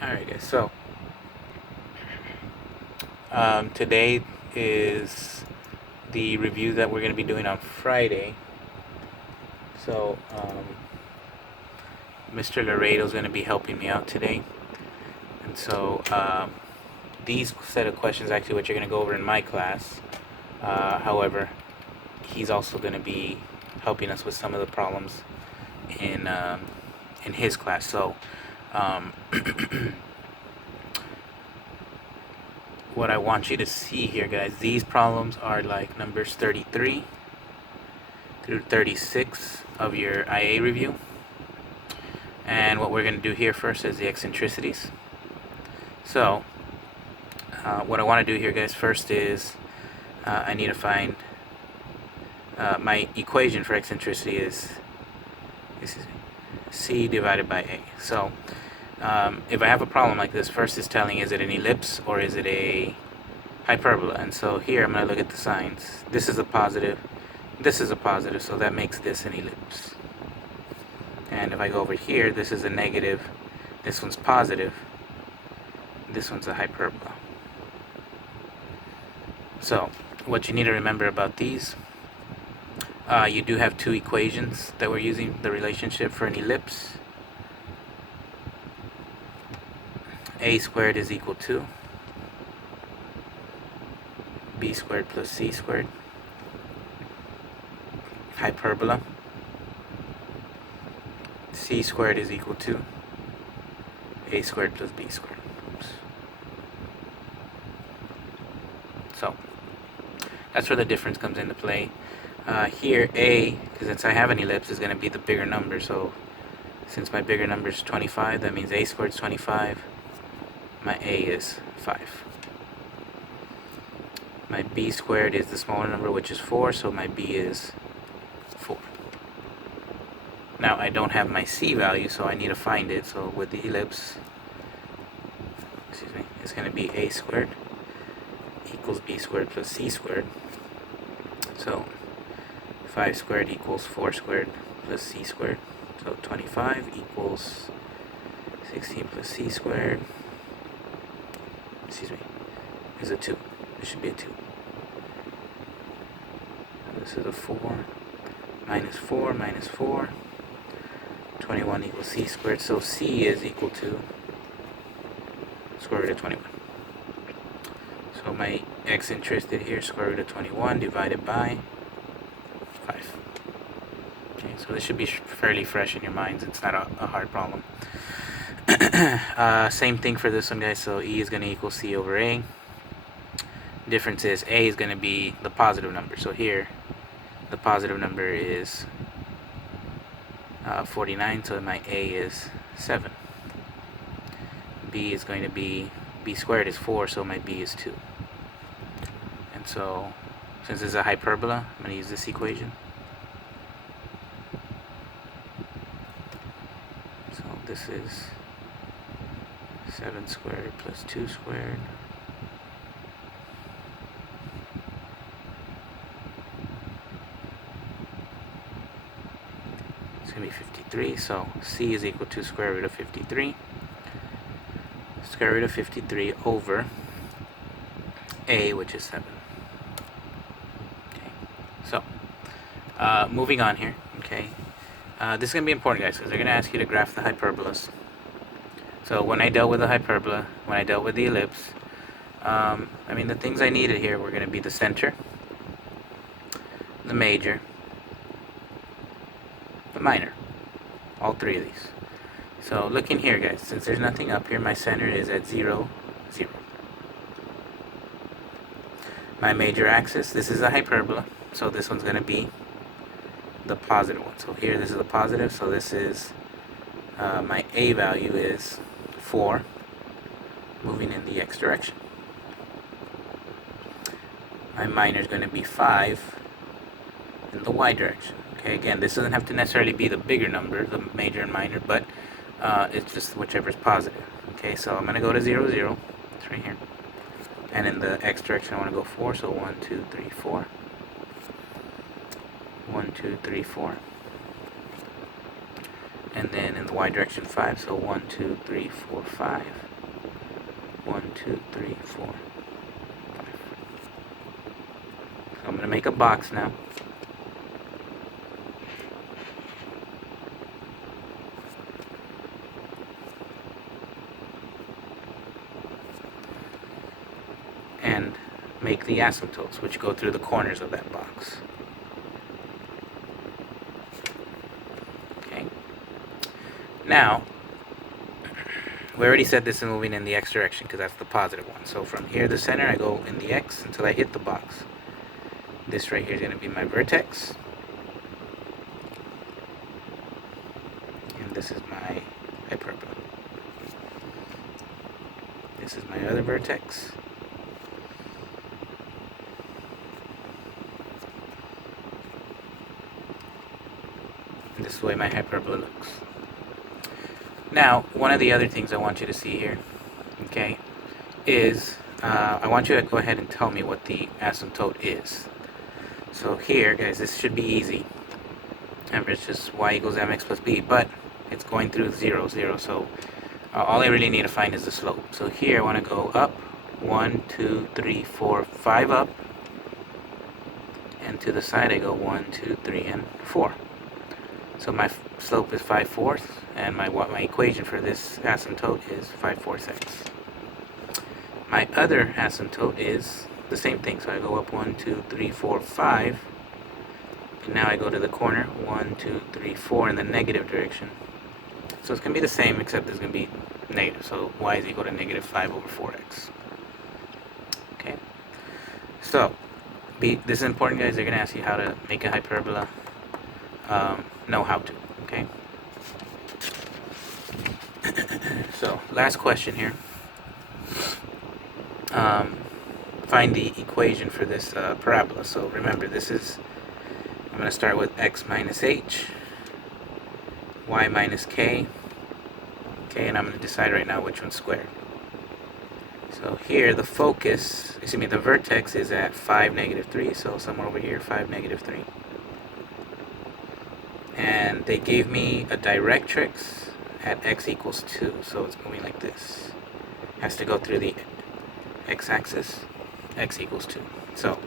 Alright guys, so today is the review that we're going to be doing on Friday. So Mr. Laredo is going to be helping me out today. And so these set of questions actually what you're going to go over in my class. However, he's also going to be helping us with some of the problems in his class. So um, what I want you to see here, guys, these problems are like numbers 33 through 36 of your IA review. And what we're going to do here first is the eccentricities. So what I want to do here, guys, first is I need to find my equation for eccentricity is C divided by A. So if I have a problem like this, first is telling is it an ellipse or is it a hyperbola. And so here I'm going to look at the signs. This is a positive, this is a positive, so that makes this an ellipse. And if I go over here, this is a negative, this one's positive, this one's a hyperbola. So what you need to remember about these, you do have two equations that we're using, the relationship for an ellipse. A squared is equal to B squared plus C squared. Hyperbola, C squared is equal to A squared plus B squared. Oops. So that's where the difference comes into play. Here A, because since I have an ellipse, is going to be the bigger number. So since my bigger number is 25, that means A squared is 25. My A is 5. My B squared is the smaller number, which is 4, so my B is 4. Now I don't have my C value, so I need to find it. So with the ellipse, it's going to be A squared equals B squared plus C squared. So 5 squared equals 4 squared plus C squared. So 25 equals 16 plus C squared, is a 2. This should be a 2. This is a 4. Minus 4 minus 4. 21 equals C squared. So C is equal to square root of 21. So my eccentricity here, square root of 21 divided by 5. Okay, so this should be fairly fresh in your minds. It's not a hard problem. Same thing for this one, guys. So E is going to equal C over A. Difference is A is going to be the positive number. So here, the positive number is 49, so my A is 7. B is going to be, B squared is 4, so my B is 2. And so, since this is a hyperbola, I'm going to use this equation. So this is 7 squared plus 2 squared. It's going to be 53, so C is equal to square root of 53. Square root of 53 over A, which is 7. Okay, so moving on here, okay. This is going to be important, guys, because they're going to ask you to graph the hyperbolas. So when I dealt with the hyperbola, when I dealt with the ellipse, the things I needed here were going to be the center, the major, the minor, all three of these. So looking here, guys, since there's nothing up here, my center is at 0, 0. My major axis, this is a hyperbola, so this one's going to be the positive one. So here, this is the positive, so this is, my A value is 4, moving in the X direction. My minor is going to be 5 in the Y direction. Okay, again, this doesn't have to necessarily be the bigger number, the major and minor, but it's just whichever is positive. Okay, so I'm going to go to 0, 0. It's right here. And in the X direction, I want to go 4, so 1, 2, 3, 4. 1, 2, 3, 4. and then in the y direction 5, so 1, 2, 3, 4, 5. 1, 2, 3, 4, 5. So I'm going to make a box now. And make the asymptotes, which go through the corners of that box. Okay. Now, we already said this is moving in the x direction because that's the positive one. So from here, the center, I go in the x until I hit the box. This right here is going to be my vertex. And this is my hyperbola. This is my other vertex. And this is the way my hyperbola looks. Now, one of the other things I want you to see here, okay, is I want you to go ahead and tell me what the asymptote is. So here, guys, this should be easy. Remember, it's just y equals mx plus b, but it's going through 0, 0, so all I really need to find is the slope. So here I want to go up 1, 2, 3, 4, 5 up, and to the side I go 1, 2, 3, and 4. So my slope is 5/4, and my equation for this asymptote is 5/4 x. My other asymptote is the same thing. So I go up 1, 2, 3, 4, 5. And now I go to the corner 1, 2, 3, 4 in the negative direction. So it's going to be the same, except it's going to be negative. So y is equal to negative 5 over 4x. Okay. So this is important, guys. They're going to ask you how to make a hyperbola. Know how to. Okay. So last question here. Find the equation for this parabola. So remember, I'm going to start with x minus h, y minus k, okay, and I'm going to decide right now which one's squared. So here the the vertex is at 5, negative 3, so somewhere over here, 5, negative 3. And they gave me a directrix at x equals 2, so it's moving like this. Has to go through the x-axis, x equals 2. So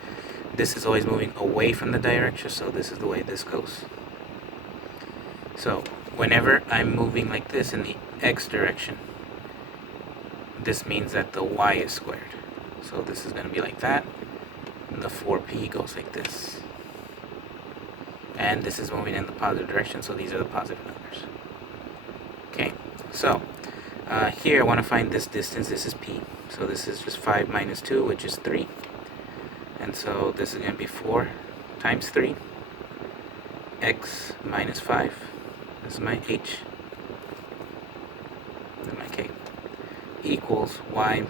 this is always moving away from the directrix, so this is the way this goes. So whenever I'm moving like this in the x direction, this means that the y is squared. So this is going to be like that, and the 4p goes like this. And this is moving in the positive direction, so these are the positive numbers. Okay, so here I want to find this distance. This is p. So this is just 5 minus 2, which is 3. And so this is going to be 4 times 3. X minus 5. This is my h. And my k. Equals y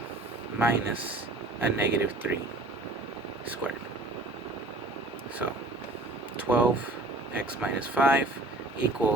minus a negative 3 squared. So 12 x minus 5 equals